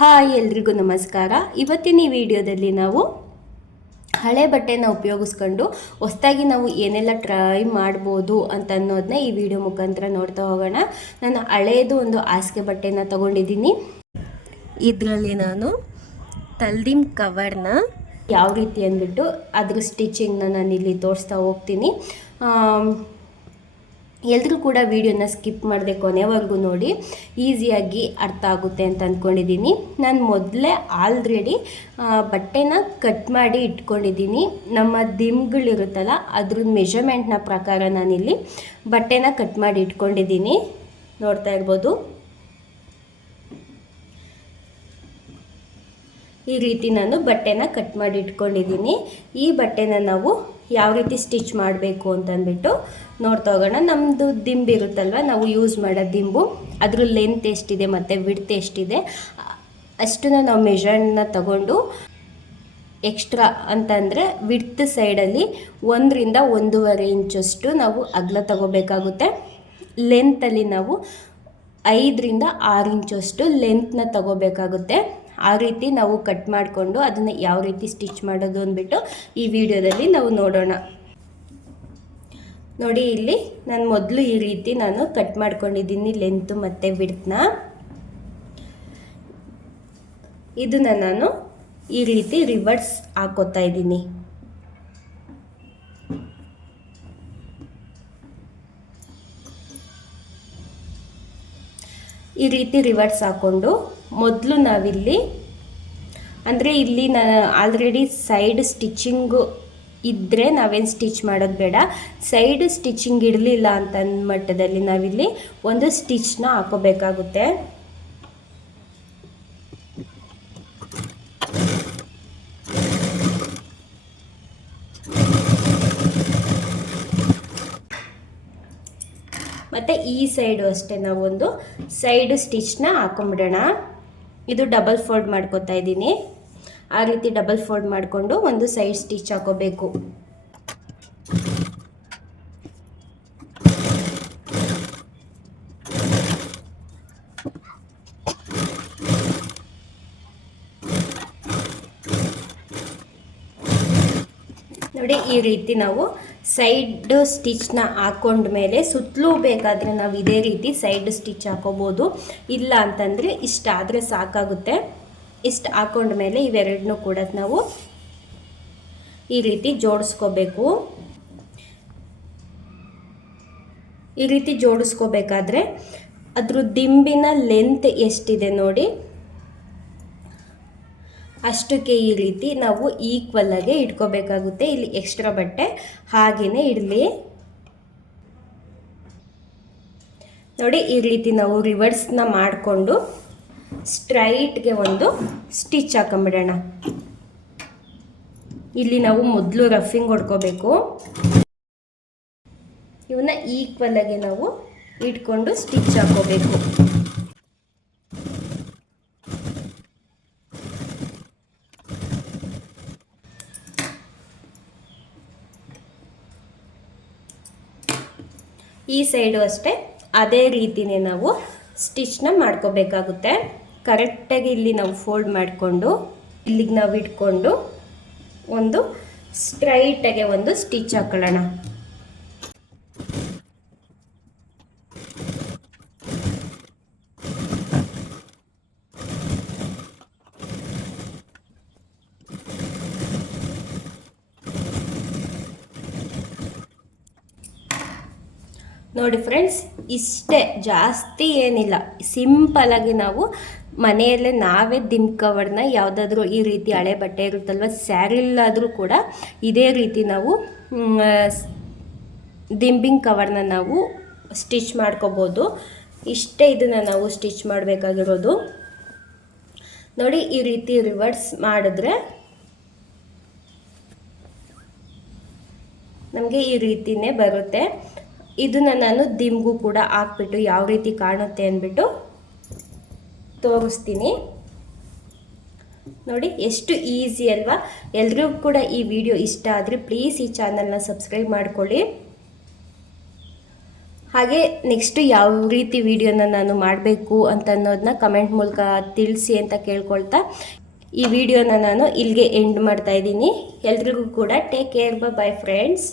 Hi ಎಲ್ರಿಗೂ ನಮಸ್ಕಾರ. ಇವತ್ತಿನ ಈ ವಿಡಿಯೋದಲ್ಲಿ ನಾವು ಹಳೆ ಬಟ್ಟೆನ ಉಪಯೋಗಿಸ್ಕೊಂಡು ಹೊಸ್ದಾಗಿ ನಾವು ಏನೆಲ್ಲ ಟ್ರೈ ಮಾಡ್ಬೋದು ಅಂತ ಅನ್ನೋದನ್ನ ಈ ವಿಡಿಯೋ ಮುಖಾಂತರ ನೋಡ್ತಾ ಹೋಗೋಣ. ನಾನು ಹಳೆಯದು ಒಂದು ಹಾಸಿಗೆ ಬಟ್ಟೆನ ತಗೊಂಡಿದ್ದೀನಿ. ಇದರಲ್ಲಿ ನಾನು ತಲ್ದಿಮ್ ಕವರ್ನ ಯಾವ ರೀತಿ ಅಂದ್ಬಿಟ್ಟು ಅದ್ರ ಸ್ಟಿಚಿಂಗ್ನ ನಾನು ಇಲ್ಲಿ ತೋರಿಸ್ತಾ ಹೋಗ್ತೀನಿ. ಎಲ್ಲರೂ ಕೂಡ ವೀಡಿಯೋನ ಸ್ಕಿಪ್ ಮಾಡದೆ ಕೊನೆವರೆಗೂ ನೋಡಿ, ಈಸಿಯಾಗಿ ಅರ್ಥ ಆಗುತ್ತೆ ಅಂತ ಅಂದ್ಕೊಂಡಿದ್ದೀನಿ ನಾನು ಮೊದಲೇ ಆಲ್ರೆಡಿ ಬಟ್ಟೆನ ಕಟ್ ಮಾಡಿ ಇಟ್ಕೊಂಡಿದ್ದೀನಿ. ನಮ್ಮ ದಿಮ್ಗಳಿರುತ್ತಲ್ಲ ಅದ್ರ ಮೆಷರ್ಮೆಂಟ್ನ ಪ್ರಕಾರ ನಾನಿಲ್ಲಿ ಬಟ್ಟೆನ ಕಟ್ ಮಾಡಿ ಇಟ್ಕೊಂಡಿದ್ದೀನಿ. ನೋಡ್ತಾ ಇರ್ಬೋದು. ಈ ರೀತಿ ನಾನು ಬಟ್ಟೆನ ಕಟ್ ಮಾಡಿ ಇಟ್ಕೊಂಡಿದ್ದೀನಿ. ಈ ಬಟ್ಟೆನ ನಾವು ಯಾವ ರೀತಿ ಸ್ಟಿಚ್ ಮಾಡಬೇಕು ಅಂತಂದ್ಬಿಟ್ಟು ನೋಡ್ತಾ ಹೋಗೋಣ. ನಮ್ಮದು ದಿಂಬು ಇರುತ್ತಲ್ವ, ನಾವು ಯೂಸ್ ಮಾಡೋ ದಿಂಬು. ಅದ್ರ ಲೆಂತ್ ಎಷ್ಟಿದೆ ಮತ್ತು ವಿಡ್ತ್ ಎಷ್ಟಿದೆ, ಅಷ್ಟನ್ನ ನಾವು ಮೆಷರ್ನ ತಗೊಂಡು ಎಕ್ಸ್ಟ್ರಾ ಅಂತಂದರೆ ವಿಡ್ತ್ ಸೈಡಲ್ಲಿ ಒಂದರಿಂದ ಒಂದೂವರೆ ಇಂಚಷ್ಟು ನಾವು ಅಗಲ ತಗೋಬೇಕಾಗುತ್ತೆ. ಲೆಂತಲ್ಲಿ ನಾವು ಐದರಿಂದ ಆರು ಇಂಚಷ್ಟು ಲೆಂತ್ನ ತಗೋಬೇಕಾಗುತ್ತೆ. ಆ ರೀತಿ ನಾವು ಕಟ್ ಮಾಡಿಕೊಂಡು ಅದನ್ನು ಯಾವ ರೀತಿ ಸ್ಟಿಚ್ ಮಾಡೋದು ಅಂದ್ಬಿಟ್ಟು ಈ ವಿಡಿಯೋದಲ್ಲಿ ನಾವು ನೋಡೋಣ. ನೋಡಿ ಇಲ್ಲಿ ನಾನು ಮೊದಲು ಈ ರೀತಿ ನಾನು ಕಟ್ ಮಾಡ್ಕೊಂಡಿದ್ದೀನಿ ಲೆಂತ್ ಮತ್ತು ವಿಡ್ತ್ನ ಇದನ್ನು ನಾನು ಈ ರೀತಿ ರಿವರ್ಸ್ ಹಾಕೋತಾ ಇದ್ದೀನಿ. ಈ ರೀತಿ ರಿವರ್ಸ್ ಹಾಕ್ಕೊಂಡು ಮೊದಲು ನಾವಿಲ್ಲಿ, ಅಂದರೆ ಇಲ್ಲಿ ನಾನು ಆಲ್ರೆಡಿ ಸೈಡ್ ಸ್ಟಿಚಿಂಗು ಇದ್ದರೆ ನಾವೇನು ಸ್ಟಿಚ್ ಮಾಡೋದು ಬೇಡ. ಸೈಡ್ ಸ್ಟಿಚಿಂಗ್ ಇರಲಿಲ್ಲ ಅಂತ ಮಟ್ಟದಲ್ಲಿ ನಾವಿಲ್ಲಿ ಒಂದು ಸ್ಟಿಚ್ನ ಹಾಕೋಬೇಕಾಗುತ್ತೆ. ಮತ್ತು ಈ ಸೈಡು ಅಷ್ಟೇ ನಾವೊಂದು ಸೈಡ್ ಸ್ಟಿಚ್ನ ಹಾಕೊಂಬಿಡೋಣ ಇದು ಡಬಲ್ ಫೋಲ್ಡ್ ಮಾಡ್ಕೊತಾ ಇದ್ದೀನಿ. ಆ ರೀತಿ ಡಬಲ್ ಫೋಲ್ಡ್ ಮಾಡಿಕೊಂಡು ಒಂದು ಸೈಡ್ ಸ್ಟಿಚ್ ಹಾಕೋಬೇಕು. ನೋಡಿ ಈ ರೀತಿ ನಾವು ಸೈಡ್ ಸ್ಟಿಚ್ನ ಹಾಕೊಂಡ್ಮೇಲೆ ಸುತ್ತಲೂ ಬೇಕಾದರೆ ನಾವು ಇದೇ ರೀತಿ ಸೈಡ್ ಸ್ಟಿಚ್ ಹಾಕೋಬೋದು. ಇಲ್ಲ ಅಂತಂದರೆ ಇಷ್ಟಾದರೆ ಸಾಕಾಗುತ್ತೆ. ಇಷ್ಟು ಹಾಕೊಂಡ್ಮೇಲೆ ಇವೆರಡನ್ನೂ ಕೂಡ ನಾವು ಈ ರೀತಿ ಜೋಡಿಸ್ಕೋಬೇಕು. ಈ ರೀತಿ ಜೋಡಿಸ್ಕೋಬೇಕಾದ್ರೆ ಅದ್ರ ದಿಂಬಿನ ಲೆಂತ್ ಎಷ್ಟಿದೆ ನೋಡಿ. ಅಷ್ಟಕ್ಕೆ ಈ ರೀತಿ ನಾವು ಈಕ್ವಲ್ ಆಗಿ ಇಟ್ಕೋಬೇಕಾಗುತ್ತೆ. ಇಲ್ಲಿ ಎಕ್ಸ್ಟ್ರಾ ಬಟ್ಟೆ ಹಾಗೇನೆ ಇರಲಿ. ನೋಡಿ, ಈ ರೀತಿ ನಾವು ರಿವರ್ಸ್ನ ಮಾಡಿಕೊಂಡು ಸ್ಟ್ರೈಟ್ಗೆ ಒಂದು ಸ್ಟಿಚ್ ಹಾಕೊಂಬಿಡೋಣ. ಇಲ್ಲಿ ನಾವು ಮೊದಲು ರಫಿಂಗ್ ಹೊಡ್ಕೋಬೇಕು. ಇವನ್ನ ಈಕ್ವಲ್ ಆಗಿ ನಾವು ಇಟ್ಕೊಂಡು ಸ್ಟಿಚ್ ಹಾಕೋಬೇಕು. ಈ ಸೈಡು ಅಷ್ಟೇ, ಅದೇ ರೀತಿನೇ ನಾವು ಸ್ಟಿಚ್ನ ಮಾಡ್ಕೋಬೇಕಾಗುತ್ತೆ. ಕರೆಕ್ಟಾಗಿ ಇಲ್ಲಿ ನಾವು ಫೋಲ್ಡ್ ಮಾಡಿಕೊಂಡು, ಇಲ್ಲಿಗೆ ನಾವು ಇಟ್ಕೊಂಡು ಒಂದು ಸ್ಟ್ರೈಟಾಗೆ ಒಂದು ಸ್ಟಿಚ್ ಹಾಕೊಳ್ಳೋಣ. ನೋಡಿ ಫ್ರೆಂಡ್ಸ್ ಇಷ್ಟೇ, ಜಾಸ್ತಿ ಏನಿಲ್ಲ. ಸಿಂಪಲಾಗಿ ನಾವು ಮನೆಯಲ್ಲೇ ನಾವೇ ದಿಮ್ ಕವರ್ನ ಯಾವುದಾದ್ರೂ ಈ ರೀತಿ ಹಳೆ ಬಟ್ಟೆ ಇರುತ್ತಲ್ವ ಸ್ಯಾರಿಲ್ಲಾದರೂ ಕೂಡ ಇದೇ ರೀತಿ ನಾವು ದಿಂಬಿಂಗ್ ಕವರ್ನ ನಾವು ಸ್ಟಿಚ್ ಮಾಡ್ಕೋಬೋದು. ಇಷ್ಟೇ ಇದನ್ನು ನಾವು ಸ್ಟಿಚ್ ಮಾಡಬೇಕಾಗಿರೋದು. ನೋಡಿ, ಈ ರೀತಿ ರಿವರ್ಸ್ ಮಾಡಿದ್ರೆ ನಮಗೆ ಈ ರೀತಿನೇ ಬರುತ್ತೆ. ಇದನ್ನು ನಾನು ದಿಮ್ಗೂ ಕೂಡ ಹಾಕ್ಬಿಟ್ಟು ಯಾವ ರೀತಿ ಕಾಣುತ್ತೆ ಅಂದ್ಬಿಟ್ಟು ತೋರಿಸ್ತೀನಿ. ನೋಡಿ, ಎಷ್ಟು ಈಸಿ ಅಲ್ವಾ? ಎಲ್ರಿಗೂ ಕೂಡ ಈ ವಿಡಿಯೋ ಇಷ್ಟ ಆದರೆ ಪ್ಲೀಸ್ ಈ ಚಾನಲ್ನ ಸಬ್ಸ್ಕ್ರೈಬ್ ಮಾಡ್ಕೊಳ್ಳಿ. ಹಾಗೆ ನೆಕ್ಸ್ಟ್ ಯಾವ ರೀತಿ ವಿಡಿಯೋನ ನಾನು ಮಾಡಬೇಕು ಅಂತ ಅನ್ನೋದನ್ನ ಕಮೆಂಟ್ ಮೂಲಕ ತಿಳಿಸಿ ಅಂತ ಕೇಳ್ಕೊಳ್ತಾ ಈ ವಿಡಿಯೋನ ನಾನು ಇಲ್ಲಿಗೆ ಎಂಡ್ ಮಾಡ್ತಾ ಇದ್ದೀನಿ. ಎಲ್ರಿಗೂ ಕೂಡ ಟೇಕ್ ಕೇರ್ ಬೈ ಫ್ರೆಂಡ್ಸ್